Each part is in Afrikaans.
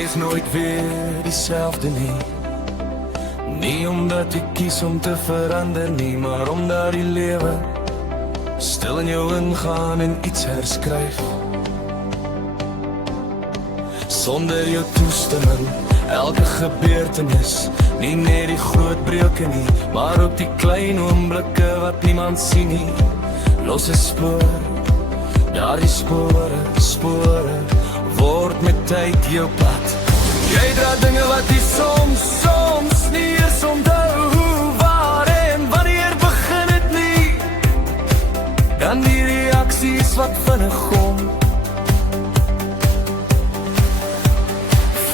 is nooit weer dieselfde nie. Nie omdat ek kies om te verander nie, maar omdat die lewe stil in jou ingaan en iets herskryf. Sonder jou toestemming, elke gebeurtenis, nie net die groot breuke nie, maar ook die klein oomblikke wat niemand sien nie, los 'n spoor. Daardie spore, word met tyd jou pad. Jy dra dinge wat jy soms nie eens onthou. Hoe, waar en wanneer begin het nie? Dan die reaksies wat vinnig kom.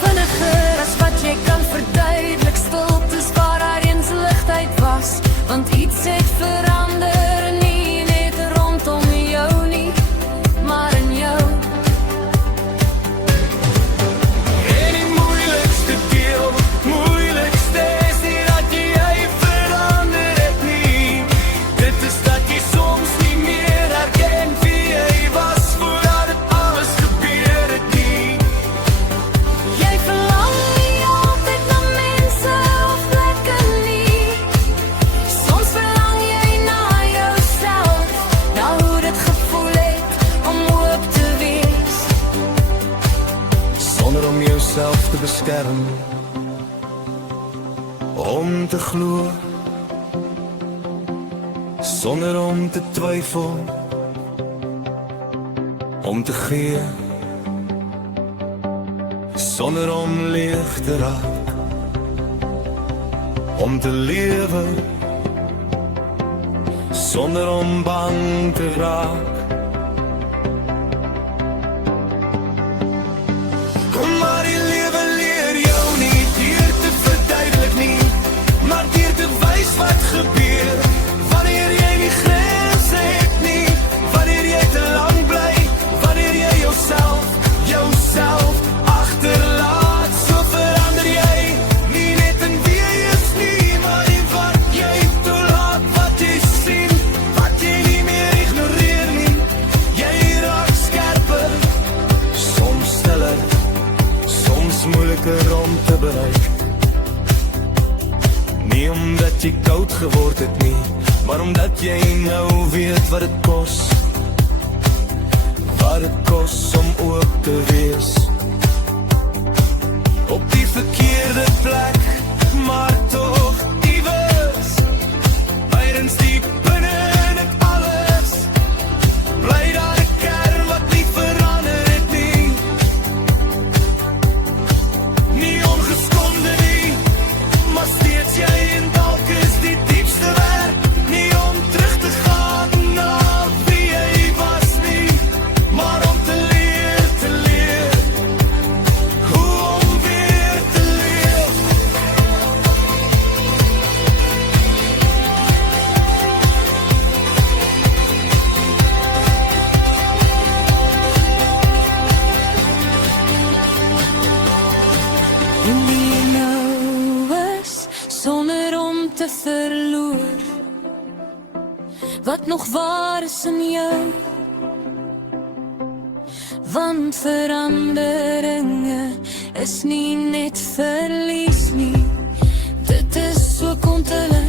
Vinniger as wat jy kan verduidelik, stiltes waar daar eens ligheid was, want iets het verander, nie net rondom jou nie, maar in jou. En die moeilikste deel, moeilikste is nie dat jy verander het nie. Dit is dat jy soms nie meer herken wie jy was voordat het alles gebeur het nie. Jy verlang nie altyd na mense of plekke nie. Soms verlang jy na jouself, na hoe dit gevoel het om oop te wees. Sonder om jouself te beskerm, om te glo, sonder om te twyfel, om te gee, sonder om leeg te raak, om te lewe, sonder om bang te raak. Maar die lewe leer jou nie deur te verduidelik nie, maar deur te wys wat gebeur wanneer jy nie grense het nie, wanneer jy te lang bly, wanneer jy jouself agterlaat. So verander jy nie net in wie jy is nie, maar in wat jy toelaat, wat jy sien, wat jy nie meer ignoreer nie. Jy raak skerper, soms stiller, soms moeiliker om te bereik. Nie omdat jy koud geword het nie, maar omdat jy nou weet wat het kos. Wat het kos om oop te wees. Op die verkeerde plek, maar toch iewers. Bydens diep binne in het alles, bly daar 'n kern wat nie verander het nie. Nie ongeskonde nie, maar steeds jy en dalk is die diepste werk, nie om terug te gaan na wie jy was nie, maar om te leer, hoe om weer te leef. En wie jy nou is, sonder om te verloor wat nog waar is in jou. Want veranderinge is nie net verlies nie, dit is ook onthullend.